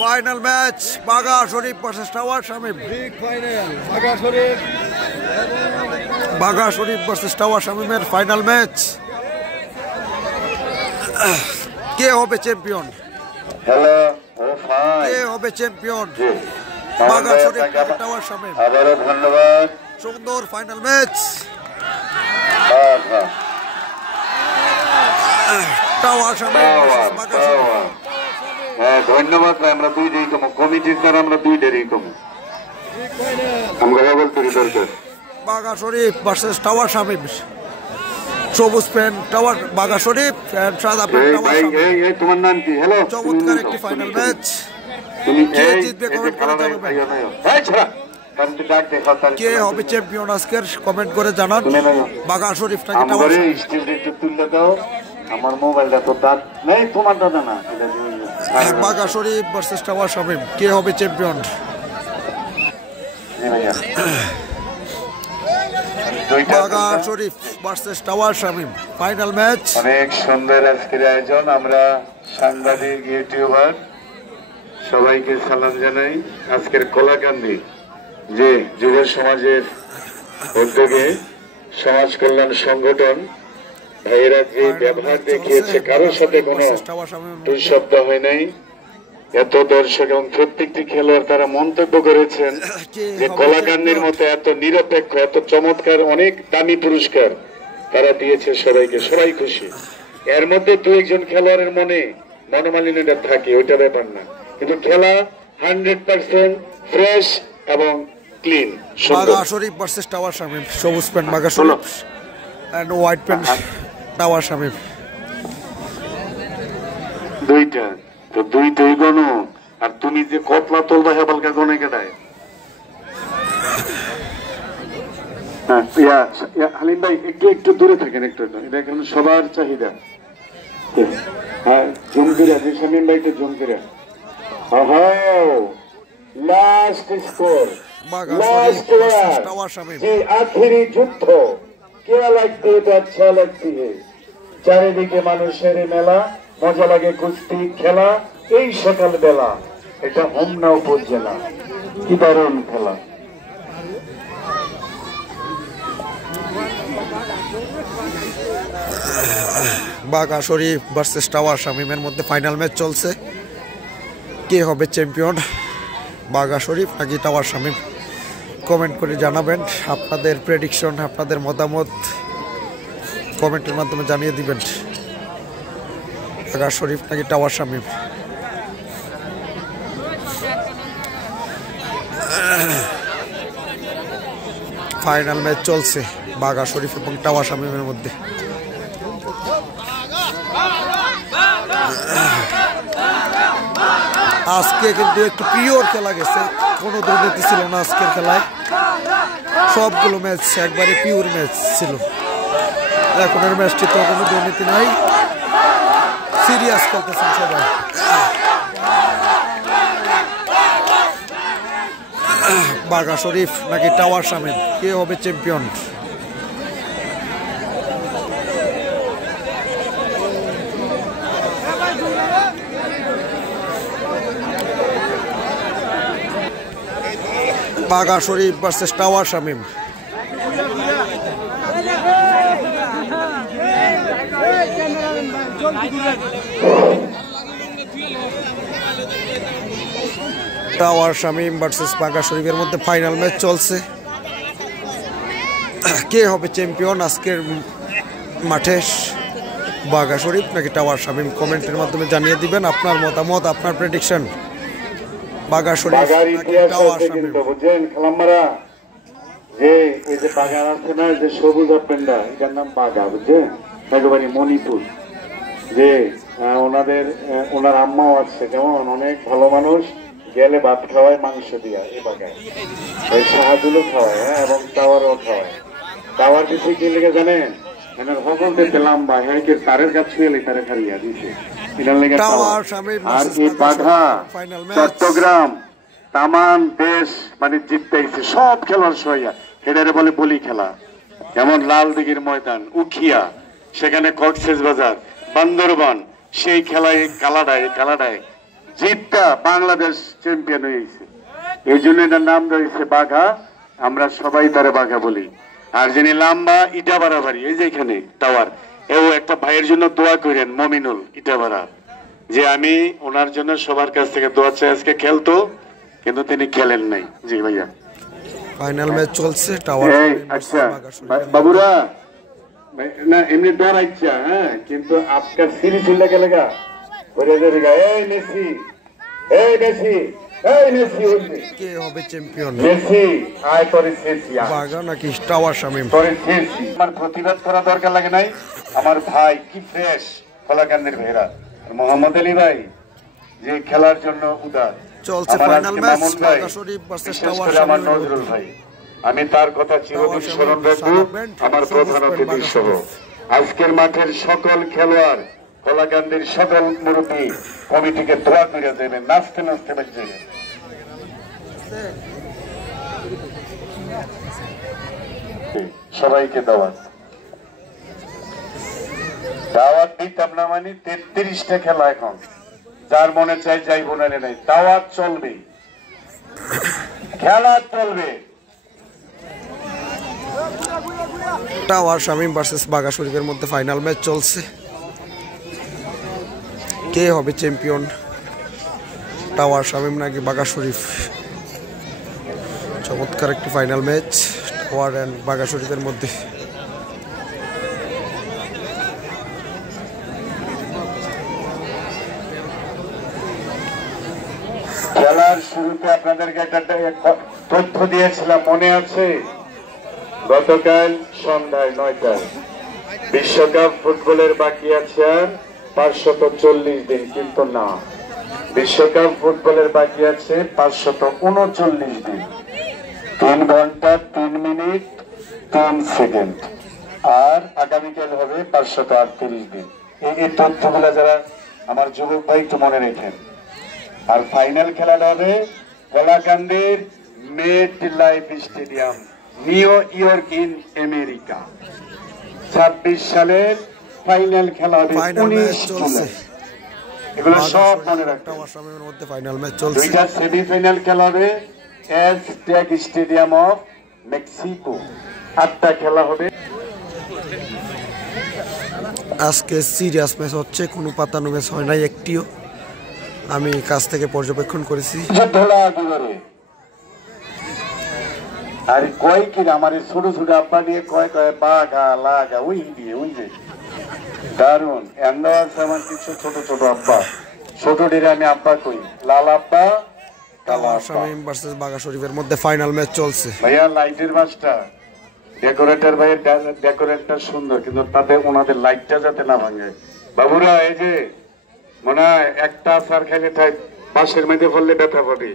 Final match বাঘা Sharif versus tower Shamim. বাঘা Sharif versus tower শামীমের final match. কে হবে champion? কে হবে champion? Bagha শরীফ নাকি tower Shamim? ধন্যবাদ। সুন্দর final match. Tower Shamim versus Bagha Sharif. হ্যাঁ ধন্যবাদ ভাই, আমরা দুইটাই কমো কমিটির দ্বারা আমরা দুইটারই কমো। আমরা বলতে দরকার বাঘা শরীফ ভার্সেস টাওয়ার শামীম। সবুজ প্যান্ট টাওয়ার বাঘা শরীফ, সাদা প্যান্ট টাওয়ার শামীম। তোমার নাম কি? হ্যালো, চমৎকার একটি ফাইনাল ম্যাচ। কে জিতবে কমেন্ট করে জানাবেন। কে হবে চ্যাম্পিয়ন আজকের কমেন্ট করে জানান। বাঘা শরীফ নাকি টাওয়ার শামীম? একটু তুলে দাও, আমার মোবাইলটা তো দাঁত নেই, তোমার দাদা না। বাঘা শরীফ ভার্সেস টাওয়ার শামীম, কে হবে champion? Bagha Sharif versus tower Shamim final match. অনেক সুন্দর আজকের আয়োজন। আমরা সাংবাদিক ইউটিউবার সবাইকে সালাম জানাই। আজকের কলাকান্দি যে যুব সমাজের উদ্যোগে সমাজ কল্যাণ সংগঠন ভাইয়েরা যে ব্যবহার দেখিয়েছে, কারোর সাথে কোনো দুঃশব্দ হয় নাই। এত দর্শক এবং প্রত্যেকটি খেলোয়াড় তারা মন্তব্য করেছেন যে কলাকান্দির মতো এত নিরপেক্ষ, এত চমৎকার, অনেক দামি পুরস্কার তারা দিয়েছে সবাইকে, সবাই খুশি। এর মধ্যে দু একজন খেলোয়াড়ের মনে মনোমালিন্যতা থাকে, ওইটা ব্যাপার না, কিন্তু খেলা 100% ফ্রেশ এবং clean. Bagha Sharif versus tower Shamim, সবুজ pant Bagha Sharif and white pant Tower Shamim. দুইটা তো দুইটাই গণ। আর তুমি যে কতলা তোলবা হেবালকা গনে কেটায়। হালিম ভাই একটু একটু দূরে থাকেন, একটু এটা এখন সবার চাহিদা। হ্যাঁ জমকিরা, যে শামীম ভাইকে জমকিরা। লাস্ট স্কোর, লাস্ট যে আখেরি যুদ্ধ। क्या लगती है तो अच्छा लगती है। চারিদিকে মানুষের মেলা, মজা লাগে কুস্তি খেলা। এই সকাল বেলা এটা হোমনা উপজেলা, কি দারুণ খেলা। বাঘা শরীফ ভার্সেস টাওয়ার শামীমের মধ্যে ফাইনাল ম্যাচ চলছে। কে হবে চ্যাম্পিয়ন, বাঘা শরীফ নাকি টাওয়ার শামীম? কমেন্ট করে জানাবেন আপনাদের প্রেডিকশন, আপনাদের মতামত কমেন্টের মাধ্যমে জানিয়ে দিবেন। বাঘা শরীফ নাকি টাওয়ার শামীম? ফাইনাল ম্যাচ চলছে বাঘা শরীফ এবং টাওয়ার শামীমের মধ্যে। আজকে কিন্তু একটু পিওর খেলা গেছে, কোনো দুর্নীতি ছিল না আজকের খেলায়। সবগুলো ম্যাচ একবারে পিওর ম্যাচ ছিল। এখনের ম্যাচটি তো কোনো দুর্নীতি নাই, সিরিয়াস খেলতেছেন সবাই। বাঘা শরীফ নাকি টাওয়ার শামীম, কে হবে champion? Bagha Sharif versus tower Shamim. Tower Shamim versus Bagha শরীফের মধ্যে ফাইনাল ম্যাচ চলছে। কে হবে চ্যাম্পিয়ন আজকের মাঠে, বাঘা শরীফ নাকি টাওয়ার শামীম? কমেন্টের মাধ্যমে জানিয়ে দিবেন আপনার মতামত, আপনার প্রেডিকশন। বাঘা শরীফ নাকি টাওয়ার শামীম? বুঝছেন খেলাম্মারা, যে এই যে বাগান আছে না, যে সবুজ আপেন্ডা, এটার নাম বাঘা, বুঝছেন, একেবারে মণিপুর। যে ওনার আম্মাও আছে, যেমন অনেক ভালো মানুষ, গেলে ভাত খাওয়ায় মাংস দিয়া এই বাগায়, ওই শাহাদুলও খাওয়ায়, হ্যাঁ, এবং টাওয়ারও খাওয়ায়। টাওয়ার কিছু কি লেগে জানেন, সকল দেখতে লম্বা, হ্যাঁ, তারের কাছে ছুঁয়ে তারে খাইয়া দিছে। আর এই বাঘা চট্টগ্রাম তামান দেশ মানে জিততেছে সব খেলার সইয়া, এটারে বলে বলি খেলা। যেমন লাল দিঘির ময়দান, উখিয়া, সেখানে কক্সবাজার, বান্দরবান, সেই খেলায় কালাডায় জিতটা বাংলাদেশ চ্যাম্পিয়ন হয়েছে, এই জন্য এটার নাম রয়েছে বাঘা। আমরা সবাই তারা বাঘা বলি। আর যিনি লম্বা ইটা বাড়াবাড়ি, এই যে এখানে টাওয়ার, এও একটা ভাইয়ের জন্য দোয়া করেন, মমিনুল ইটাবাড়া, যে আমি ওনার জন্য সবার কাছ থেকে দোয়া চাই। আজকে খেলতো কিন্তু তিনি খেলেন নাই। জি ভাইয়া, ফাইনাল ম্যাচ চলছে টাওয়ার। আচ্ছা বাবুরা, না এমনি দৌড় আইছা, হ্যাঁ, কিন্তু আপনার সিরিজ লেগে লেগা এই মেসি, এই মেসি, এই মেসি, কে হবে চ্যাম্পিয়ন, মেসি আয় করে শেষি, বাঘা নাকি টাওয়ার শামিম? করে শেষি। আমার প্রতিবাদ করা দরকার লাগে নাই। আমার ভাই কি ফ্রেশ, কলাকান্দির ভাইরা, মোহাম্মদ আলী ভাই যে খেলার জন্য উদার। চলছে ফাইনাল ম্যাচ বাঘা শরীফ ভার্সেস টাওয়ার আমার শামিম। নজরুল ভাই, আমি তার কথা চিরদিন স্মরণ রাখবো, আমার প্রধান অতিথি সহ। আজকের মাঠের সকল খেলোয়াড়, কলাকান্দির সকল মুরব্বী কমিটিকে দোয়া করে দেবেন, নাচতে নাচতে বেঁচে যাবেন। সবাইকে দাওয়াত দাওয়াত দিতাম না, মানে 33টা খেলা এখন, যার মনে চাই যাই বোনারে নাই, দাওয়াত চলবে, খেলা চলবে। টাওয়ার শামিম ভার্সেস বাঘা শরীফের মধ্যে ফাইনাল ম্যাচ চলছে। কে হবে চ্যাম্পিয়ন, টাওয়ার শামিম নাকি বাঘা শরীফ? চমৎকার একটি ফাইনাল ম্যাচ টাওয়ার অ্যান্ড বাঘা শরীফের মধ্যে। খেলার শুরুতে আপনাদেরকে একটা তথ্য দিয়েছিলাম, মনে আছে? গতকাল সন্ধ্যায় 9টায় বিশ্বকাপ ফুটবলের বাকি আছে আর 540 দিন, কিন্তু না, বিশ্বকাপ ফুটবলের বাকি আছে 539 দিন, 3 ঘন্টা 3 মিনিট 3 সেকেন্ড, আর আগামীকাল হবে 538 দিন। এই তথ্যগুলো যারা আমার যুবক ভাই একটু মনে রেখেন। আর ফাইনাল খেলাটা হবে কলাকান্দির MetLife stadium, New York in America. 26 সালের ফাইনাল খেলা হবে 19 জুলাই। এগুলো সব মনে রাখবেন। টাওয়ার শামিমের মধ্যে ফাইনাল ম্যাচ চলছে। দুইটা সেমিফাইনাল খেলা হবে অ্যাজটেক স্টেডিয়াম অফ মেক্সিকো। 8টা খেলা হবে। আজকে সিরিয়াস ম্যাচ হচ্ছে, কোনো পাতানো ম্যাচ হয় নাই একটিও। আমি কাছ থেকে পর্যবেক্ষণ করেছি। আর কয় কি আমার ছোট ছোট আব্বা দিয়ে কয় কয় বাঘা লাগা, ওই দিয়ে ওই যে দারুন এন্ডা আছে আমার কিছু ছোট ছোট আব্বা, ছোট ডেরে আমি আব্বা কই, লাল আব্বা কালা আব্বা। শামিম ভার্সেস বাঘা শরীফের মধ্যে ফাইনাল ম্যাচ চলছে। ভাইয়া লাইটের মাছটা ডেকোরেটর ভাইয়ের ডেকোরেটটা সুন্দর, কিন্তু তাতে ওনাদের লাইটটা যাতে না ভাঙে। বাবুরা, এই যে মনে হয় একটা আচার খাইলে তাই পাশের মধ্যে পড়লে ব্যথা পাবি।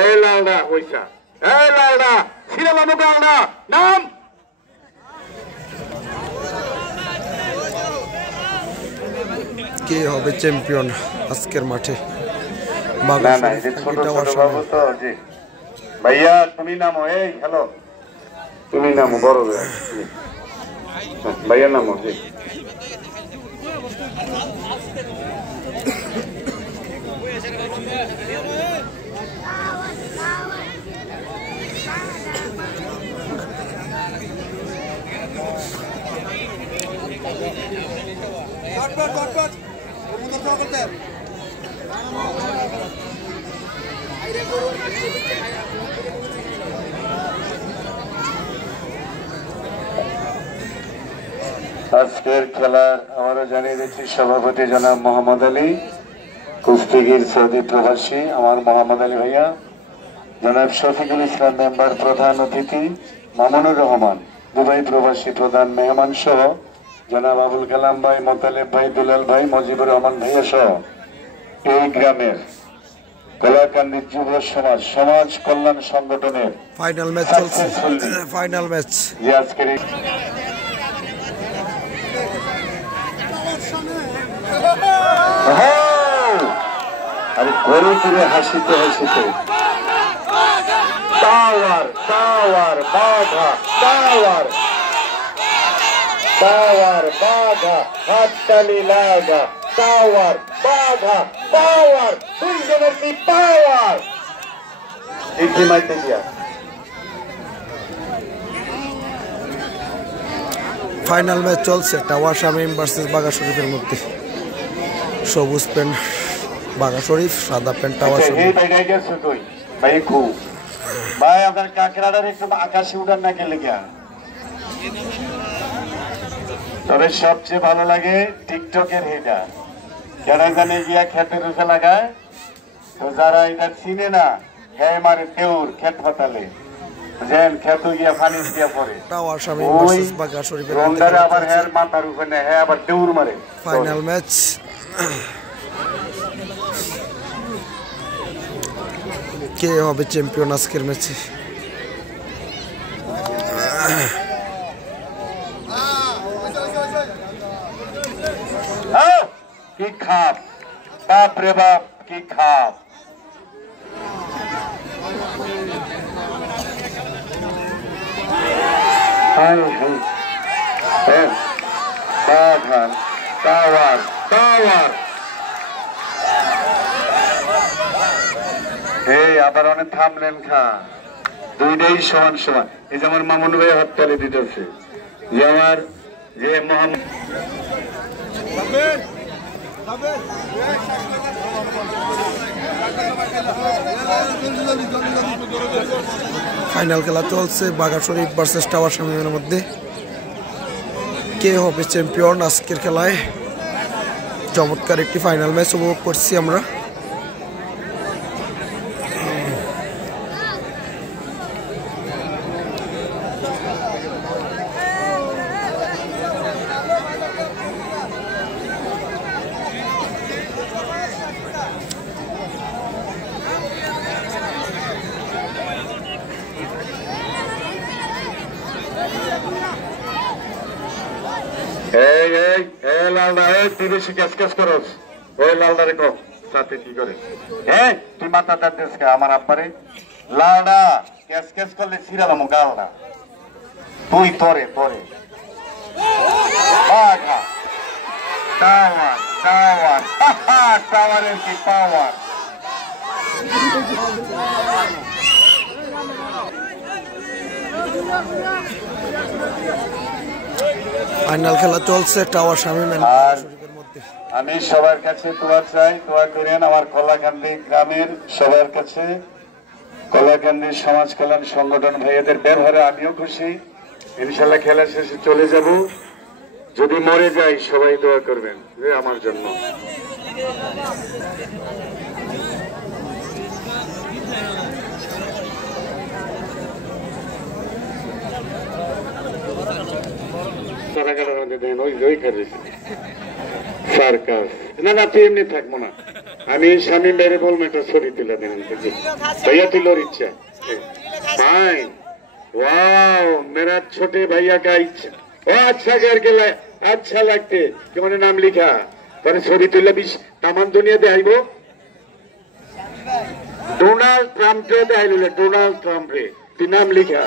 এই লালডা ওইটা, এই লালডা সিরালাম লালডা নাম। কে হবে চ্যাম্পিয়ন আজকের মাঠে? না না, এই যে ছোট ছোট বাবু তো, জি ভাইয়া তুমি নামো, এই হ্যালো তুমি নামো, বড় ভাইয়া নামো, জি। আজকের খেলার আমরা জানিয়ে দিচ্ছি সভাপতি জনাব মোহাম্মদ আলী, কুস্তিগির সৌদি প্রবাসী আমার মোহাম্মদ আলী ভাইয়া, জনাব শফিকুল ইসলাম মেম্বার প্রধান অতিথি, মামুনুর রহমান দুবাই প্রবাসী প্রধান মেহমান সহ জনাব আবুল কালাম ভাই, মোতালেব ভাই, দুলাল ভাই, মজিবুর রহমান ভাইয়া সহ এই গ্রামের কলাকান্দি যুব সমাজ সমাজ কল্যাণ সংগঠনের ফাইনাল ম্যাচ চলছে। ফাইনাল ম্যাচ যে আজকের আরে ঘরে ফিরে হাসিতে হাসিতে টাওয়ার টাওয়ার বাঘা টাওয়ার টাওয়ার বাঘা হাততালি লাগা টাওয়ার বাঘা। বাঘা পাওয়ার দুইজনের কি পাওয়ার মাইতে দিয়া ফাইনাল ম্যাচ চলছে টাওয়ার শামীম ভার্সেস বাঘা শরীফের মধ্যে। সবুজ প্যান্ট বাঘা শরীফ, সাদা প্যান্ট টাওয়ার শামীম। ভাই খুব ভাই আপনার কাঁকড়াটার একটু আকাশে উঠান না গেলে গিয়া। তবে সবচেয়ে ভালো লাগে টিকটকের হেডা, যারা এখানে গিয়া খেতে রুখে লাগায়, তো যারা এটা চিনে না হ্যাঁ মারে দেউর খেত পাতালে যেন খেত গিয়া পানি দিয়া পড়ে। টাওয়ার শামীম ভার্সেস বাঘা শরীফের মধ্যে আবার হ্যাঁ মাথার উপরে হ্যাঁ আবার দেউর মারে। Final match. কে হবে চ্যাম্পিয়ন আজকের ম্যাচে? কি খাপ, বাপ রে বাপ কি খাপ। বাঘা টাওয়ার টাওয়ার আবার অনেক থামলেন খা, দুইটাই সমান সমান। এই যে আমার মামুন ভাই হাততালি দিতেছে, যে আমার যে মোহাম্মদ ফাইনাল খেলা চলছে বাঘা শরীফ ভার্সেস টাওয়ার শামীমের মধ্যে। কে হবে চ্যাম্পিয়ন আজকের খেলায়? চমৎকার একটি ফাইনাল ম্যাচ উপভোগ করছি আমরা। লালদা তুই বেশি ক্যাচ ক্যাচ করস, ওই লালদা রেখো সাথে কি করে। হ্যাঁ তুই মাথা দাঁড়িয়েছ আমার আব্বারে, লালদা ক্যাচ ক্যাচ করলে ছিড়ালাম গালদা, তুই তরে তরে। বাঘা টাওয়ার টাওয়ার টাওয়ারের কি পাওয়ার। ফাইনাল খেলা চলছে টাওয়ার শামীম শরীফের মধ্যে। আমি সবার কাছে দোয়া চাই, দোয়া করেন আমার কলাকান্দি গ্রামের সবার কাছে। কলাকান্দি সমাজ কল্যাণ সংগঠন ভাইয়াদের ব্যবহারে আমিও খুশি। ইনশাল্লাহ খেলা শেষে চলে যাব, যদি মরে যাই সবাই দোয়া করবেন যে আমার জন্য। না না তুই এমনি থাকবো না, আমি স্বামী মেরে বলবো একটা ছড়ি তুলে দেন ভাইয়া, তুলোর ইচ্ছা। फाइन वाओ मेरा छोटे भैया का इच्छा वो अच्छा करके अच्छा लगते कि मैंने नाम लिखा पर छवि तुले भी तमाम दुनिया दे आइबो डोनाल्ड ट्रम्प रे दे आइले डोनाल्ड ट्रम्प रे ती नाम लिखा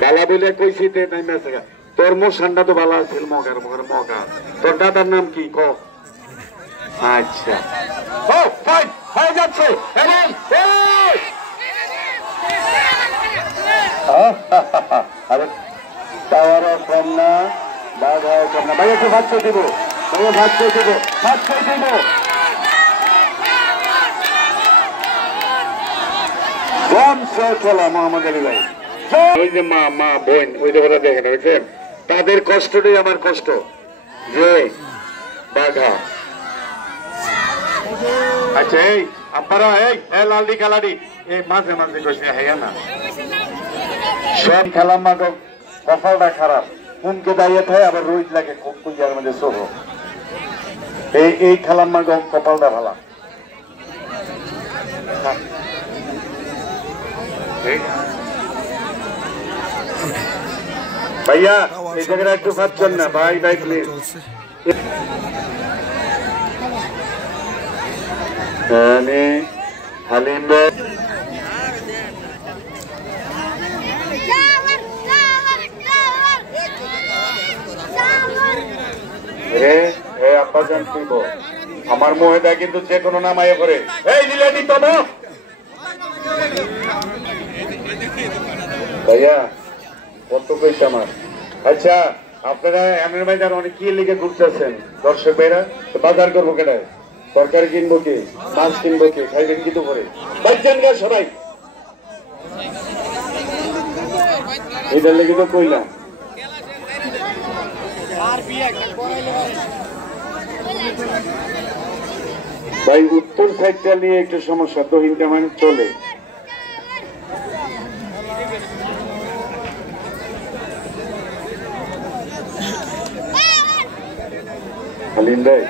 बाला बोले कोई सीते नहीं मैं सका তোর মোশনটা তো ভালো আছে মগার মগার মগা তোর দাদার নাম কি ক আচ্ছা ও ফাইট হয়ে যাচ্ছে এবং আরে টাওয়ারও কম না বাধাও কম না ভাইয়া তো ভাত দিব ভাইয়া ভাত দিব কম সে চলা মোহাম্মদ আলী ভাই ওই যে মা মা বোন ওই যে ওরা দেখেন দেখছেন তাদের কষ্টটাই আমার কষ্ট যে বাঘা আচ্ছা এই আপনারা এই লালডি কালাডি এই মাঝে মাঝে কইছে হ্যাঁ না সব খেলা মা কপালটা খারাপ কোনকে দাঁড়িয়ে থাকে আবার রোজ লাগে কোন জায়গার মধ্যে সোহ এই খেলার মা কপালটা ভালো भैया इस जगह एक बात करना भाई भाई प्लीज हलीम এই আব্বাজান দিব আমার মোহেদা কিন্তু যে কোনো নামাইয়ে করে এই নীলাদি তব ভাইয়া কত পয়সা আমার আচ্ছা আপনারা এমএর ময়দান অনেক কি লিখে ঘুরতেছেন দর্শক ভাইরা বাজার করবো কেটে তরকারি কিনবো কি মাছ কিনবো কি খাইবেন কি দুপুরে বাচ্চান গা সবাই এটার লেগে তো কইলাম ভাই উত্তর সাইডটা নিয়ে একটু সমস্যা দহিন কেমন চলে হালিম ভাই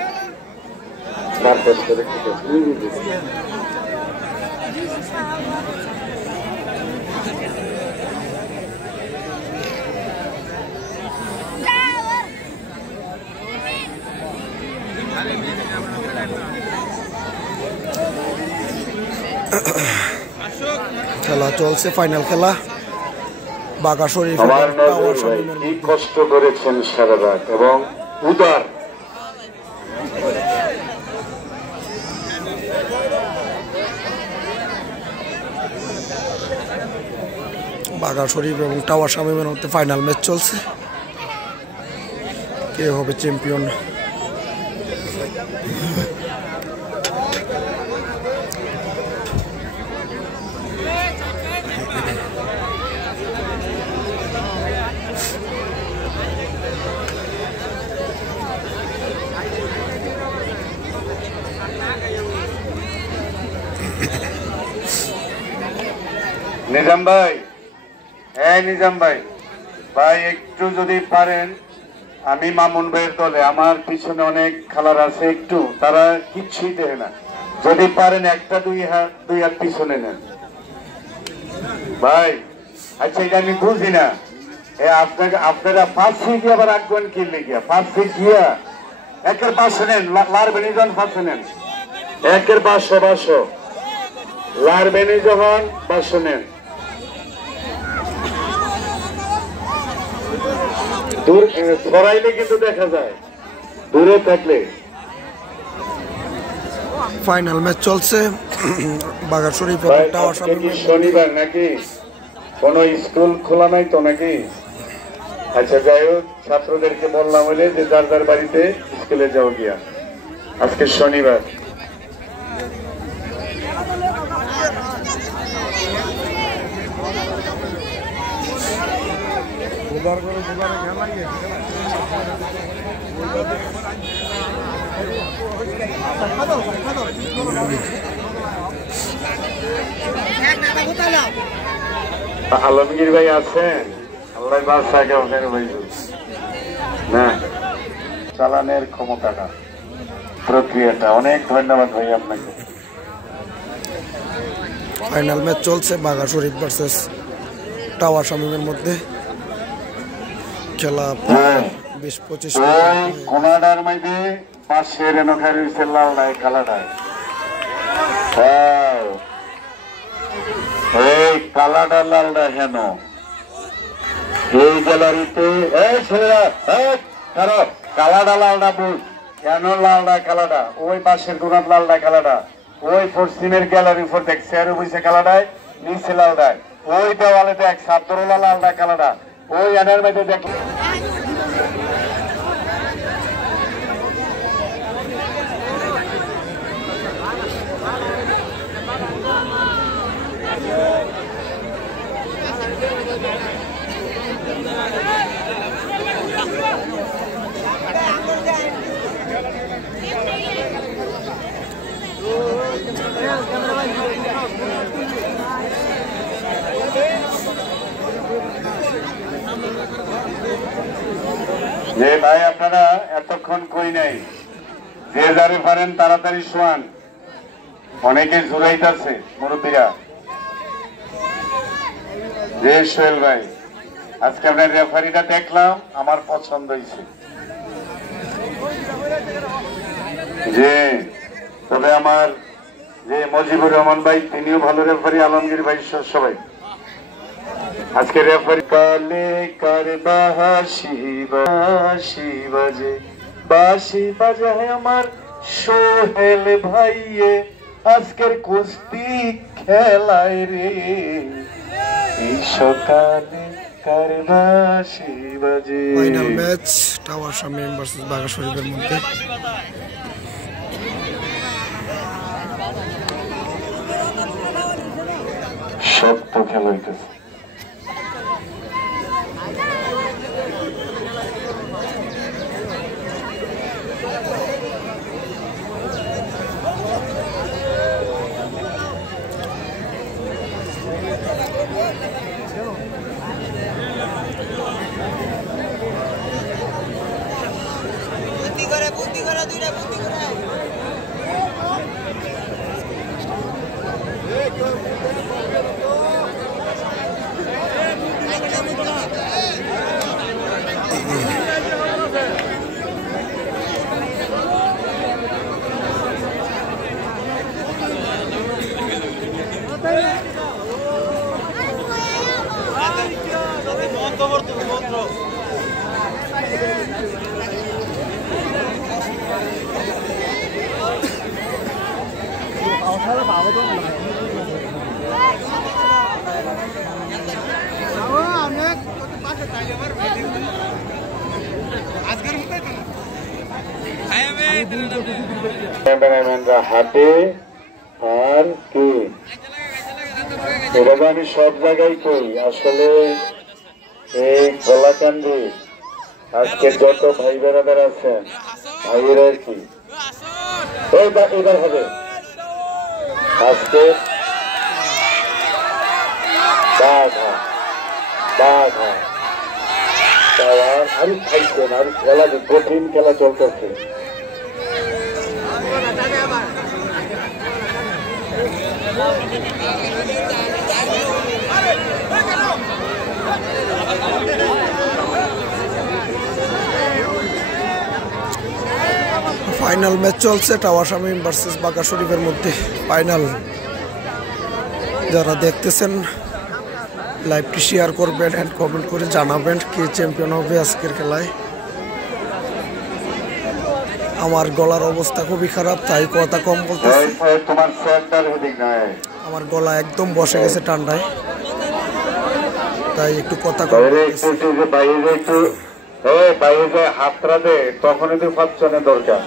তারপর করে খেলা চলছে, ফাইনাল খেলা বাঘা শরীফ। আমার নজর ভাই কি কষ্ট করেছেন সারা রাত এবং উদার বাঘা শরীফ এবং টাওয়ার শামীমের মধ্যে ফাইনাল ম্যাচ চলছে। কে হবে চ্যাম্পিয়ন? নিজাম ভাই, হ্যাঁ নিজাম ভাই, ভাই একটু যদি পারেন, আমি মামুন ভাইয়ের দলে, আমার পিছনে অনেক খেলার আছে, একটু তারা কিচ্ছুই দেয় না, যদি পারেন একটা দুই হাত পিছনে নেন ভাই। আচ্ছা এটা আমি বুঝি না, আপনারা পাশে গিয়ে আবার রাখবেন কি লিখিয়া, পাশে গিয়া একের পাশে নেন, লারবেনি যখন পাশে নেন, একের 500 লারবেনি যখন পাশে নেন, দূর ছড়াইলে কিন্তু দেখা যায়, দূরে থাকলে। ফাইনাল ম্যাচ চলছে বাঘা শরীফ টাওয়ার শামীম। শনিবার নাকি কোন স্কুল খোলা নাই তো নাকি? আচ্ছা যাই হোক, ছাত্রদেরকে বললাম হলে যে যার যার বাড়িতে স্কুলে যাও গিয়া, আজকে শনিবার। আলমগীর ভাই আছেন? আল্লাহ বাদশাকে ভাই না চালানের ক্ষমতাটা, প্রক্রিয়াটা, অনেক ধন্যবাদ ভাই আপনাকে। ফাইনাল ম্যাচ চলছে বাঘা শরীফ ভার্সেস টাওয়ার শামীমের মধ্যে। খেলা 20-25 কোনাডার মধ্যে পাশে রেণুখাই রয়েছে লালডায় কালাডায়, এই কালাডা লালডা হেন এই গ্যালারিতে কালাডা লালডা বুঝ কেন লালডা কালাডা, ওই পাশের কোনার লালডা কালাডা, ওই পশ্চিমের গ্যালারি উপর দেখ চেয়ারে বসে কালাডায়, নিচে লালডায়, ওই দেওয়ালে দেখ সাতরোলা লালডা কালাডা, ওই এনের মধ্যে দেখ যে ভাই আপনারা এতক্ষণ কই নাই, যে যারে পারেন তাড়াতাড়ি শোয়ান, অনেকে জুড়াইতেছে মুরব্বীরা। যে সোহেল ভাই আজকে আপনার রেফারিটা দেখলাম, আমার পছন্দ হয়েছে, যে তবে আমার যে মজিবুর রহমান ভাই তিনিও ভালো রেফারি, আলমগীর ভাই সবাই আজকে রেফারি। কালে কার বাহাসি বাজে বাঁশি বাজায় আমার সোহেল ভাইয়ে আজকের কুস্তি খেলায় রে এই সকালে কার বাঁশি বাজে। Final match tower Shamim versus Bagha শরীফের মধ্যে। শক্ত খেলা হইতেছে। ক্যামেরাম্যানরা হাঁটে আর কি এটা তো আমি সব জায়গায় করি। আসলে এই গোলাকান্দি আজকে যত ভাই বেড়াদার আছেন ভাইয়ের আর কি এবার হবে আজকে বাঘা বাঘা আরো খাইছেন আরো খেলা কঠিন খেলা চলতেছে। ফাইনাল ম্যাচ চলছে টাওয়ার শামীম ভার্সেস বাঘা শরীফের মধ্যে। ফাইনাল যারা দেখতেছেন লাইভটি শেয়ার করবেন এন্ড কমেন্ট করে জানাবেন কে চ্যাম্পিয়ন হবে আজকের খেলায়। আমার গলার অবস্থা খুবই খারাপ তাই কথা কম বলতেছি। আমার গলা একদম বসে গেছে ঠান্ডায় তাই একটু কথা কম বলতেছি। বাইরে হাতরা দে তখনই তো ফাঁকশনের দরকার।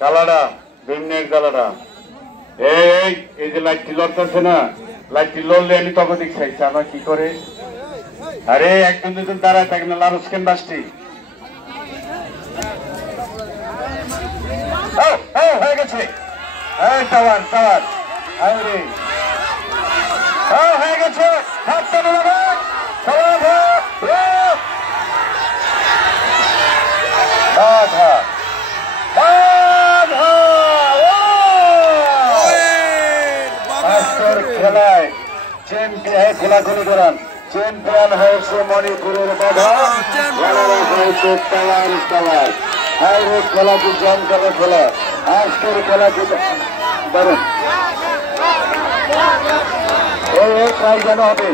কালাডা বিভিন্ন কালাডা এই যে লাইটটি লড়তেছে না, লাইটটি লড়লে আমি তখন চাইছি আমার কি করে। আরে একজন দুজন দাঁড়ায় থাকে না লারুস কেন বাসটি হয়ে গেছে টাওয়ার টাওয়ার হয়ে গেছে খেলায় খোলাখুলি করান চ্যাম্পিয়ন হয়েছে মণিপুরের বাধা হয়েছে টাওয়ার টাওয়ার খেলাটি জমকালো খেলা আজকের খেলাটি দারুণ এই ট্রাই যেন হবে